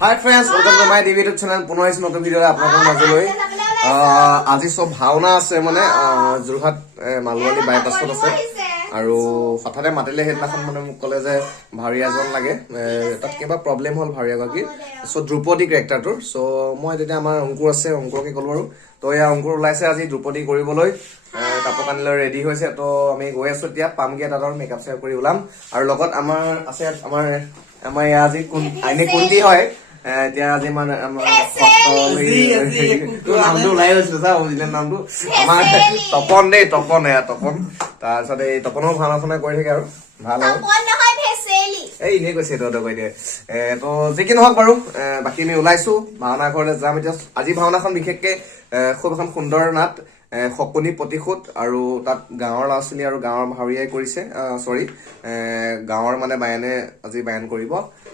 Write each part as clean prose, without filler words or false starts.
Hi friends, welcome to my YouTube channel. পুনৰ আহিছো নতুন ভিডিঅ' আপোনালোকৰ মাজলৈ। আজি সব ভাওনা আছে মানে যোৰহাট মালুৱালি বাইপাছত আছে আৰু হঠাতে মাতিলে হেদিনাখন মানে মোক ক'লে যে ভাৰিয়াজন লাগে তাত কিবা প্ৰবলেম হ'ল ভাৰিয়াগৰাকী সো দ্ৰুপদী কেৰেক্টাৰটোৰ সো মই তেতিয়া আমাৰ অংকুৰ আছে অংকুৰকে ক'লো আৰু তো এয়া অংকুৰ ওলাইছে আজি দ্ৰুপদী কৰিবলৈ কাপোৰ কানিলৈ ৰেডি হৈছে তো আমি গৈ আছো এতিয়া পামগে তাতৰ মেকআপ চেকআপ কৰি ওলাম আৰু লগত আমাৰ আছে আমাৰ আজি আইনে কুন্তি হয় এতিয়া আজি মানে নামটো ওলাই গৈছিল চা অৰিজিনেল নামটো আমাৰ তপন দেই তপন তাৰপিছত এই তপনৰ ভাওনা চাওনা কৰি থাকে আৰু ভাল আৰু এই এনেই কৈছে এইটো কৈ দিয়ে তো যি কি নহওক বাৰু বাকী আমি ওলাইছো ভাওনা ঘৰলৈ যাম এতিয়া আজি ভাওনাখন বিশেষকে খুব এখন সুন্দৰ নাট সকনি প্ৰতিশোধ আৰু তাত গাঁৱৰ ল'ৰা ছোৱালী আৰু গাঁৱৰ ভাৱৰীয়াই কৰিছে গাঁৱৰ মানে বায়নে আজি বায়ন কৰিব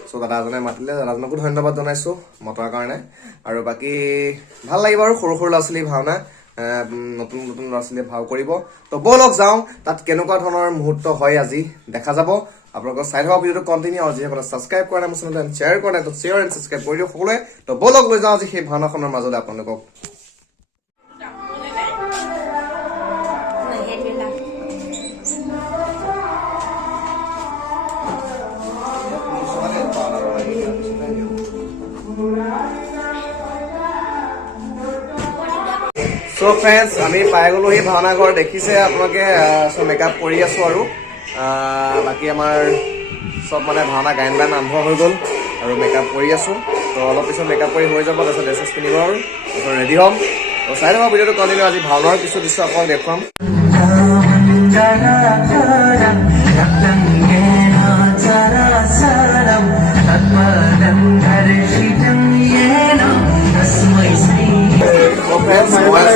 সো দাদাজনে মাতিলে দাদাজনকো ধন্যবাদ জনাইছো মতাৰ কাৰণে আৰু বাকী ভাল লাগিব আৰু সৰু সৰু ল'ৰা ছোৱালী ভাওনা নতুন নতুন ল'ৰা ছোৱালীয়ে ভাও কৰিব তো বলক যাওঁ তাত কেনেকুৱা ধৰণৰ মুহূৰ্ত হয় আজি দেখা যাব আপোনালোকৰ চাই থকা ভিডিঅ'টো কণ্টিনিউ আৰু যিসকলে ছাবস্ক্ৰাইব কৰা নাই মোৰ চেনেলটো শ্বেয়াৰ কৰা নাই তো শ্বেয়াৰ এণ্ড ছাবস্ক্ৰাইব কৰি দিয়ক সকলোৱে তো বলক লৈ যাওঁ আজি সেই ভাওনাখনৰ মাজলৈ আপোনালোকক So friends, আমি পাই গলো এই ভাওনা ঘৰ দেখিছে আপোনালোকে মেকআপ কৰি আছো আৰু বাকি আমাৰ সব মানে ভাওনা গায়ন বায়ন আৰম্ভ হৈ গ'ল আৰু মেকআপ কৰি আছো তো অলপ পিছত মেকআপ কৰি হৈ যাব তাৰপিছত ড্ৰেছেছ পিন্ধিব আৰু তাৰপিছত ৰেডি হ'ম তো চাই থাকক ভিডিঅ'টো কণ্টিনিউ আজি ভাওনাৰ কিছু দৃশ্য আপোনাক দেখুৱাম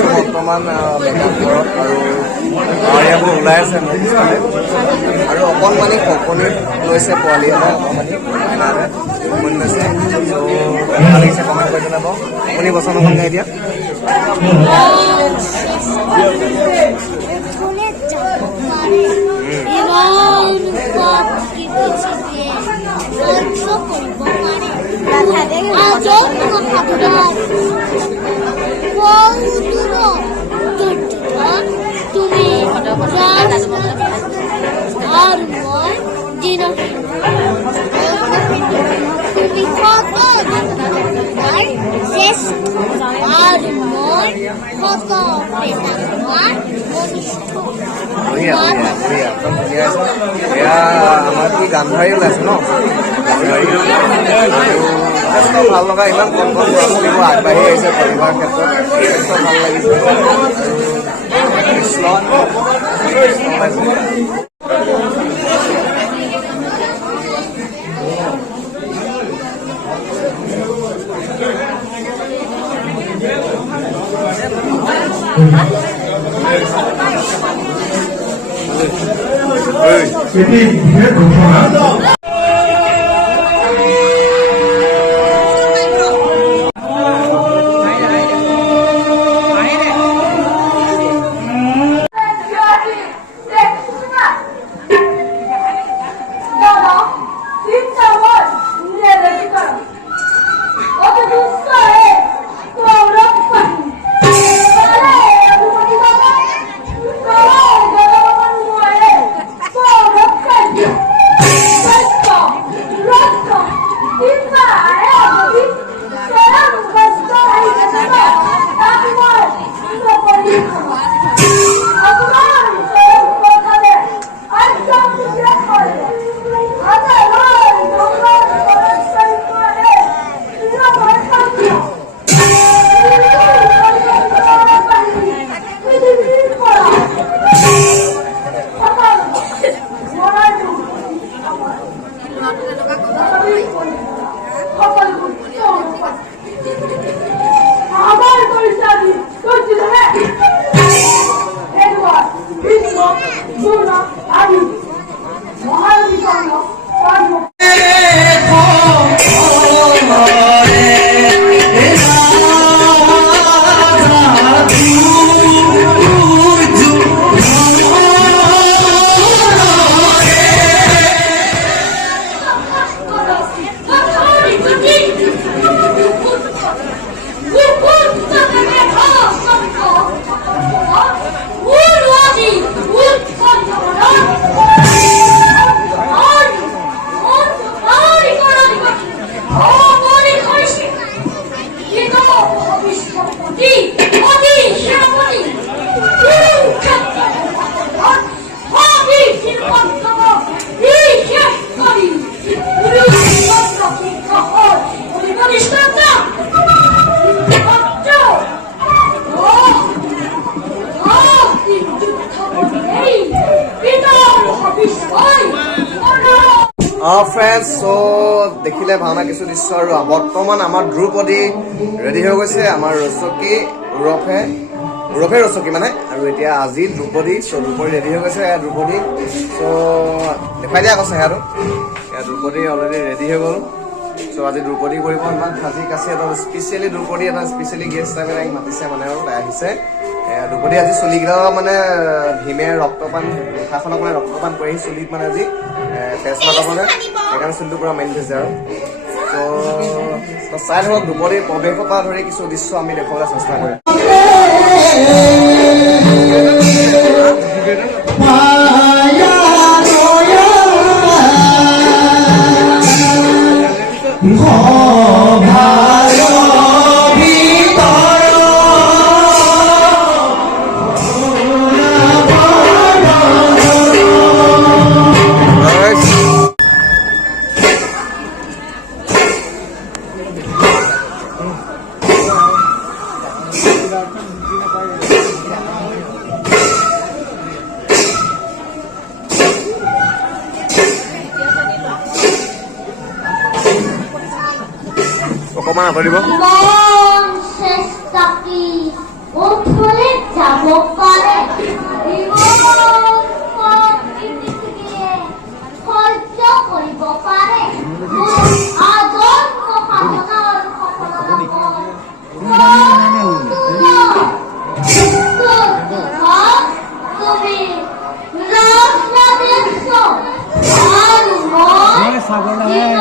বৰ্তমান মেকআপ ঘৰত আৰু ভাৱৰীয়াবোৰ ওলাই আছে আৰু অকণমানি সকনি লৈছে পোৱালি এটা অকণমানি লৈছে ভাল লাগিছে কমেণ্ট কৰি জনাব আপুনি বচন এখন গাই দিয়া তুমি আৰ মই দিন তুমি কত শেষ আৰ মই কত আমাৰ কি গান্ধাৰী ওলাইছে ন যথেষ্ট ভাল লগা ইমান কম কম ল'ৰা ছোৱালীবোৰ আগবাঢ়ি আহিছে পঢ়িবৰ ক্ষেত্ৰত যথেষ্ট ভাল লাগিছে ফ্ৰেণ্ডছ চ' দেখিলে ভাওনা কিছু দৃশ্য আৰু বৰ্তমান আমাৰ দ্ৰুপদী ৰেডি হৈ গৈছে আমাৰ ৰচকী উৰফে ৰচকী মানে আৰু এতিয়া আজি দ্ৰুপদী চ' দ্ৰুপদী ৰেডি হৈ গৈছে দ্ৰুপদী চ' দেখুৱাই দিয়া কৈছে আৰু দ্ৰুপদী অলৰেডি ৰেডি হৈ গ'ল চ' আজি দ্ৰুপদী কৰিব ইমান সাজি কাচি এটা স্পেচিয়েলি দ্ৰুপদী এটা স্পেচিয়েলি গেষ্ট টাইপে তাইক মাতিছে মানে আৰু তাই আহিছে দ্ৰুপদী আজি চুলিকেইটা মানে ভীমে ৰক্তপান মুখাখনক মানে ৰক্তপান কৰি আহি চুলিত মানে আজি ফেচ লগাব মানে সেইকাৰণে চুলিটো পুৰা মেইন থৈছে আৰু ত' চাই থাকক দ্ৰুপদীৰ প্ৰৱেশৰ পৰা ধৰি কিছু দৃশ্য আমি দেখুৱাবলৈ চেষ্টা কৰিম অকমান আঁতৰিব চেষ্টা কি ওঠলে যাব পাৰে সহ্য কৰিব পাৰে আদৰ সাধনা আৰু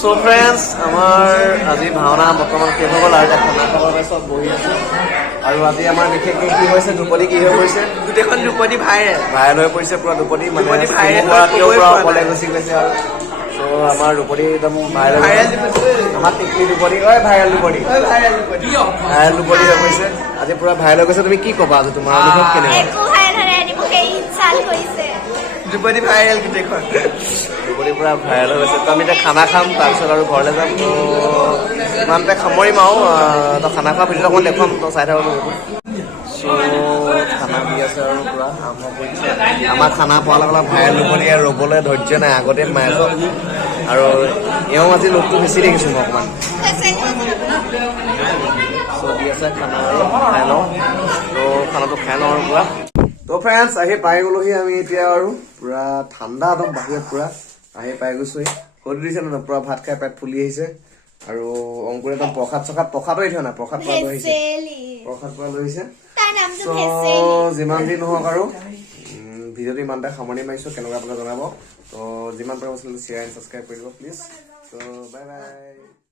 So friends, আমাৰ আজি ভাওনা বৰ্তমান শেষ হৈ গ'ল আৰু এতিয়া খানা খাবৰ বাবে চব বহি আছে আৰু আজি আমাৰ বিশেষকৈ কি হৈছে দুপতি কি হৈ পৰিছে গোটেইখন দুপতি ভাইৰেল হৈ পৰিছে পুৰা দুপতি মানে পুৰা অকলে গুচি গৈছে আৰু চ' আমাৰ দুপতি একদম ভাইৰেল আমাৰ টিকলি দুপতি ভাইৰেল দুপতি হৈ পৰিছে আজি পুৰা ভাইৰেল হৈ গৈছে তুমি কি ক'বা আজি তোমাৰ অনুভৱ কেনেকুৱা দুপতি ভাইৰেল গোটেইখন দুপতি পুৰা ভাইৰেল হৈ গৈছে তো আমি এতিয়া খানা খাম তাৰপিছত আৰু ঘৰলৈ যাম তো ইমানতে সামৰিম আৰু তো খানা খোৱা ভিডিঅ'টো অকণমান দেখুৱাম তো চাই থাকোঁ চ' খানা দি আছে আৰু পুৰা আৰম্ভ কৰিছে আমাৰ খানা পোৱাৰ লগে লগে ভাইৰেল দুপতি আৰু ৰ'বলৈ ধৈৰ্য নাই আগতে সোমাই আছোঁ আৰু এওঁ আজি লোকটো বেছি দেখিছোঁ মই অকণমান চ' দি আছে খানা আৰু খাই লওঁ তো খানাটো খাই লওঁ আৰু পুৰা তো ফ্ৰেণ্ডছ আহি পাই গ'লোহি আমি এতিয়া আৰু পুৰা ঠাণ্ডা একদম বাহিৰত পুৰা আহি পাই গৈছোহি সৰু দিছে ন পুৰা ভাত খাই পেট ফুলি আহিছে আৰু অংকুৰে একদম প্ৰসাদো এৰি থোৱা নাই প্ৰসাদ পোৱা লৈ আহিছে চ' যিমান দিন নহওক আৰু ভিডিঅ'টো ইমানতে সামৰণি মাৰিছোঁ কেনেকুৱা আপোনালোকে জনাব তো যিমান পাৰিব শ্বেয়াৰ এণ্ড ছাবস্ক্ৰাইব কৰি দিব প্লিজ চ' বাই বাই